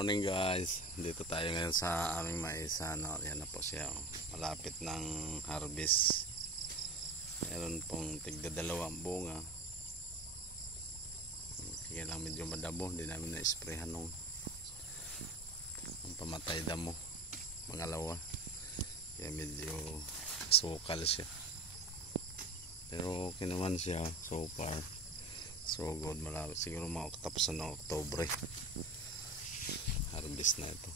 Morning guys, dito tayo ngayon sa aming mais. Yan na po siya, malapit ng harvest. Meron pong tigda 2 bunga. Kaya lang medyo madamo, hindi namin na-sprayhan nung pamatay damo pangalawa, kaya medyo sukal siya, pero okay naman siya so far. So good, malapit siguro makatapusan ng Oktubre harvest na ito.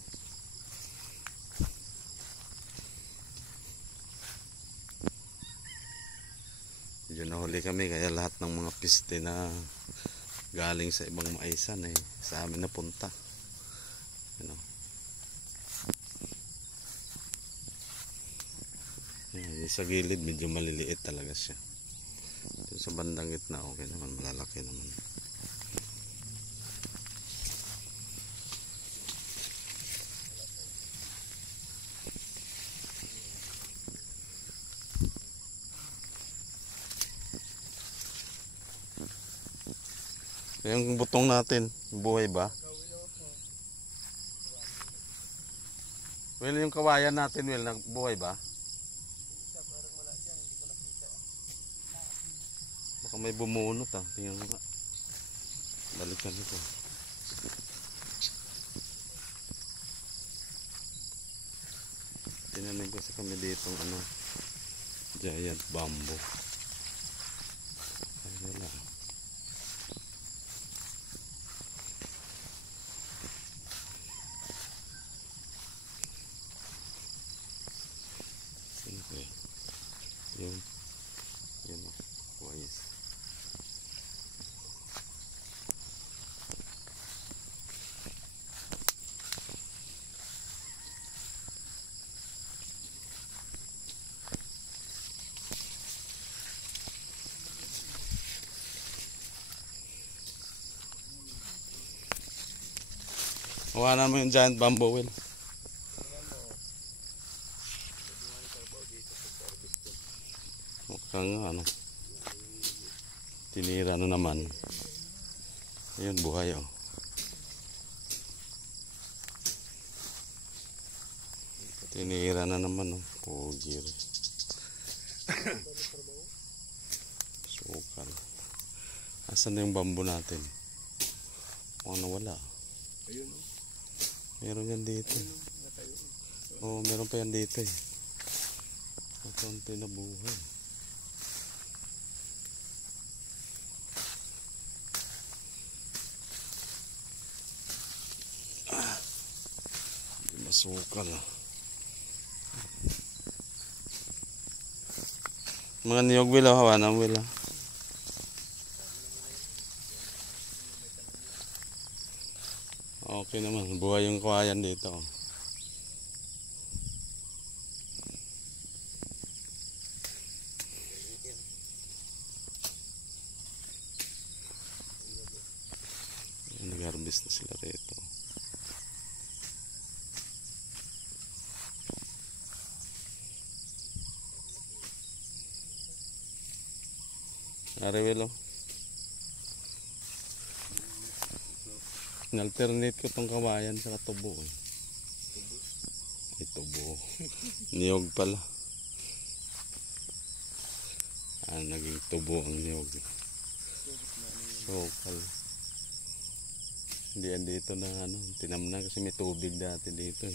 Medyo nahuli kami kaya lahat ng mga piste na galing sa ibang maisan sa amin napunta. Ano? Yan, sa gilid medyo maliliit talaga siya. Sa bandang gitna okay naman, malalaki naman. Yung butong natin, buhay ba? Well, yung kawayan natin, well, buhay ba? Baka may bumunot tingnan mo nga. Balikan ito. Tinanim kasi kami dito giant bamboo. Ay wala. Okay. Yun wise. Hawanan mo yung giant bamboo wheel. Mukhang tinira naman. Ayun, buhay tinira na naman pugir. Sukal. Asan na yung bamboo natin? Nawala. Ayun. Meron yan dito. Meron pa yan dito konti na buhay. Masukal. Mga niyog wheel hawa ng wheel Okay naman, buhay yung kawayan dito. Nag-harvest na sila rito. Arewelo. Alternate ko tong kawayan sa tubo Ay tubo. Niyog pala. Naging tubo ang niyog. Sokal. Hindi yan dito na tinamnan kasi may tubig dati dito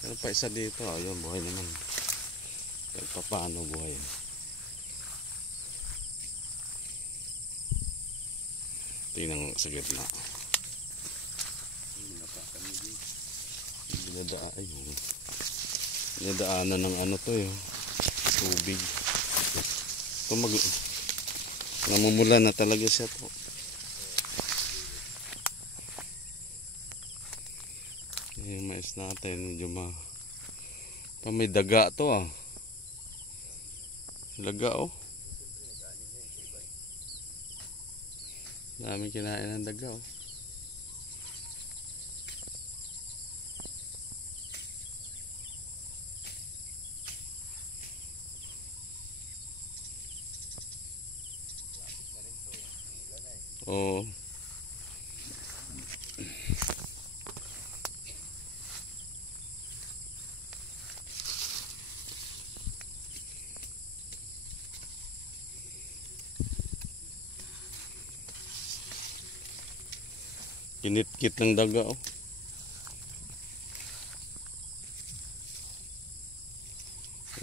Pero pa isa dito ayun, buhay naman. Pero paano buhay tingnan sa gitna. Dinadaanan ng tubig. Ito namumula na talaga siya to. Yung mais natin medyo may daga to daga dami kinain ng daga Kinit-kit ng daga oh.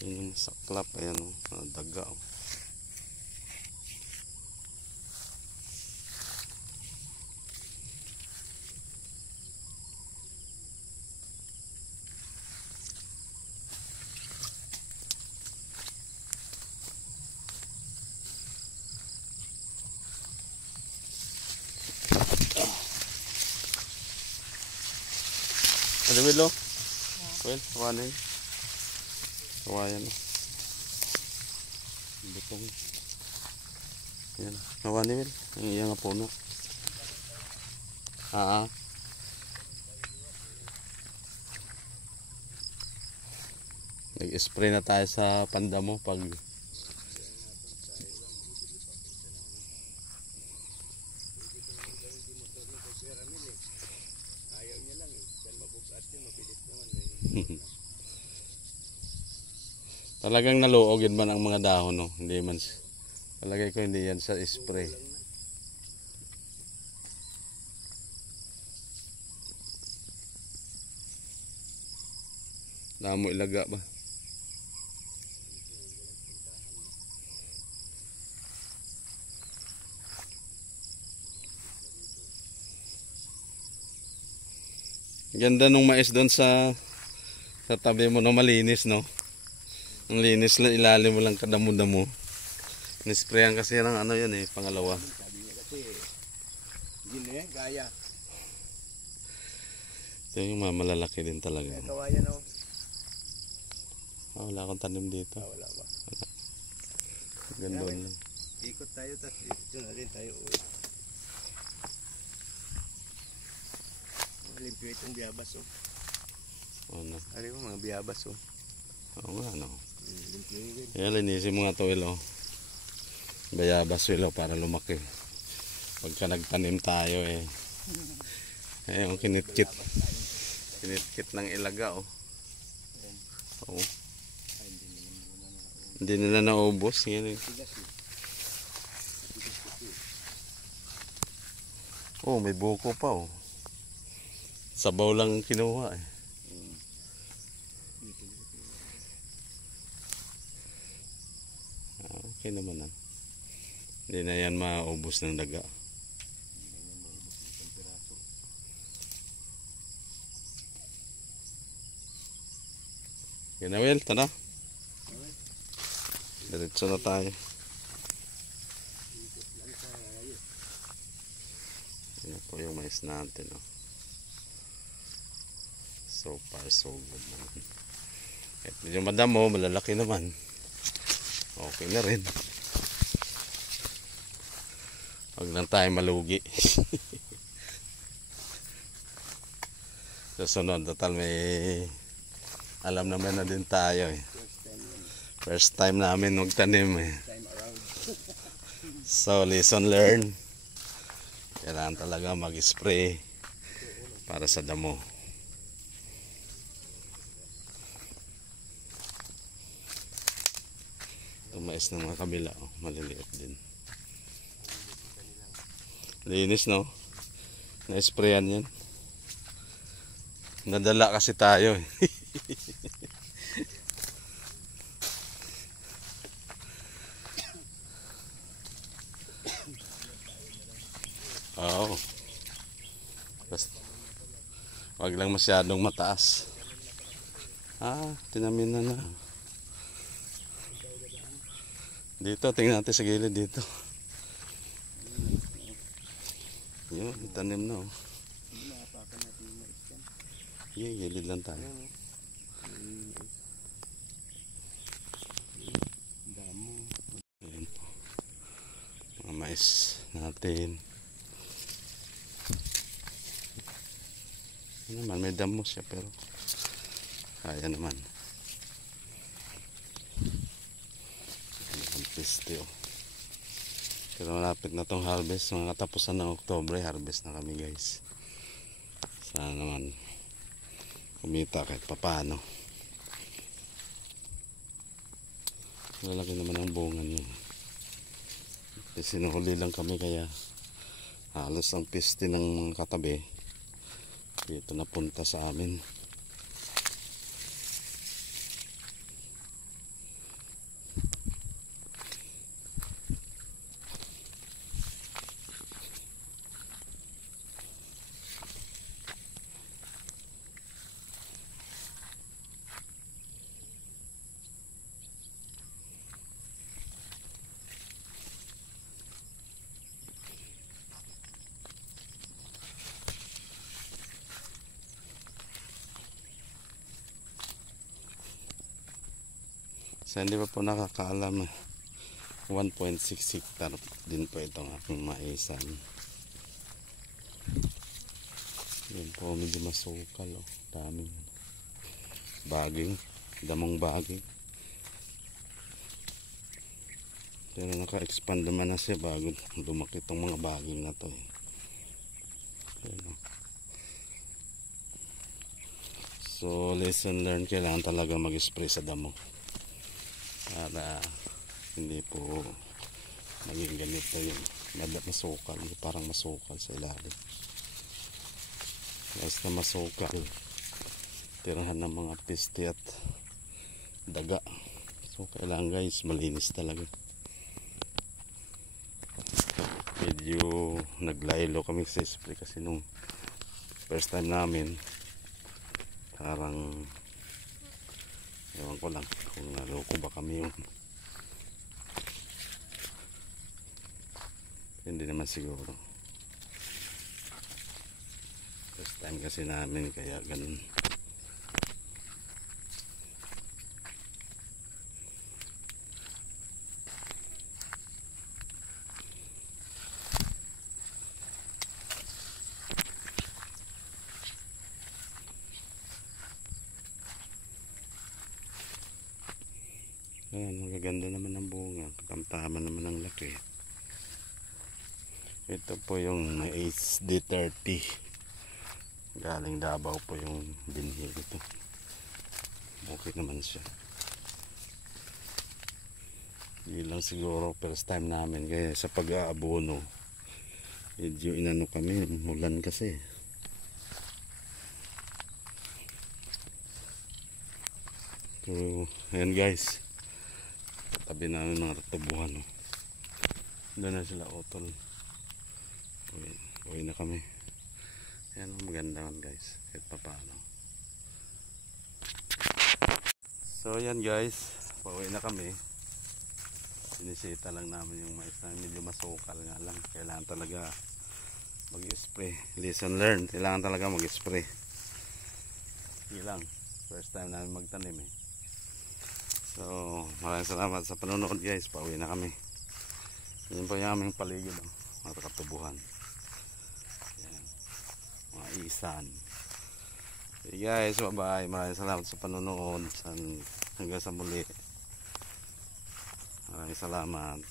Ayan yung saklap, ayan oh, daga oh. Ano Will oh? Well, kawanin. Kawayan oh. Butong. Ayan, kawanin Will. Ang iyang nga puno. Nag-spray na tayo sa panda mo pag talagang naluog yun man ang mga dahon no. Hindi man palagay ko hindi yan sa spray. Damo ilaga ba? Ganda nung mais doon sa tabi mo no, malinis no. Ang linis lang, ilalim mo lang kadamo-damo. Nisprayan kasi ng ano yan eh, pangalawa. Sabi niya kasi, hindi na yan, gaya. Ito yung malalaki din talaga. Kaya kawayan o. Wala akong tanim dito. Wala ba? Wala. Ganda lang. Ikot tayo, tapos ito na rin tayo uwi. Limpyo itong biyabas o. Ano? Ari mo mga biyabas o. Oo nga no. Limpyo yun. Kaya linisin mo nga ito Will oh. Bayabas Will oh, para lumaki. Pagka nagtanim tayo eh. Yung kinitkit. Kinitkit ng ilaga oh. Oo. Hindi nila naubos. Yan eh. Oh, may buko pa oh. Sabaw lang kinuha eh. Okay naman ah. Hindi na yan maubos ng daga. Yan na Will, tara. Diretso na tayo. Yan po yung mais natin oh. So far so good naman. At medyo madamo, malalaki naman. Okay na rin. Huwag lang tayo malugi. Susunod, total may alam naman na din tayo eh. First time namin magtanim eh. So lesson learned. Kailangan talaga mag-spray para sa damo. Mais ng mga kabila oh, maliliit din. Linis no. Na-sprayan yan. Nadala kasi tayo eh. Oo. Basta wag lang masyadong mataas. Tinamin na na. Dito, tingnan natin sa gilid dito. Yun, tanim na oh. Yung gilid lang tayo. Ayan po. Mga mais natin. Ano naman, may damo siya pero kaya naman. Piste oh. Pero malapit na tong harvest, mga katapusan ng Oktubre, harvest na kami guys. Sana naman kumita kahit papano. Lalaki naman ang bunga niya. Sinuhuli lang kami kaya halos ang piste ng mga katabi dito napunta sa amin. So hindi pa po nakakaalam, 1.6 hectare din po itong aking maisan. Yan po, medyo masukal, oh. Daming baging, damong baging. Pero naka-expand naman na siya bago lumaki itong mga baging na to, eh. Yan, oh. So lesson learned, kailangan talaga mag-spray sa damo para hindi po maging ganito yung masukal, parang masukal sa ilalim. Basta masukal, tirahan ng mga peste at daga. So kailangan guys, malinis talaga. Medyo naglaylo kami sa spray kasi nung first time namin, parang ewan ko lang kung naloko ba kami yun. Hindi naman siguro. First time kasi namin kaya ganun. Ayan, magaganda naman ang bunga. Katamtaman naman ang laki. Ito po yung HD30. Galing Davao po yung binhi ito. Okay naman siya. Hindi lang siguro first time namin. Kaya sa pag-aabono, medyo inano kami. Mulan kasi. So, ayan guys. Tabi namin mga tubuhan, oh. Doon na sila utol. Uwi na kami. Ayan, maganda man guys, kahit pa paano. So ayan guys, pauwi na kami. Sinisita lang namin yung mais na medyo masukal nga lang. Kailangan talaga mag-spray. Lesson learned, kailangan talaga mag-spray. Hindi lang, first time namin magtanim, eh. So, maraming salamat sa panonood guys. Pauwi na kami. Yan po yung aming paligid, oh. Mga katubuhan. Yan. Mga isan. Okay guys, bye bye. Maraming salamat sa panonood. Hanggang sa muli. Maraming salamat.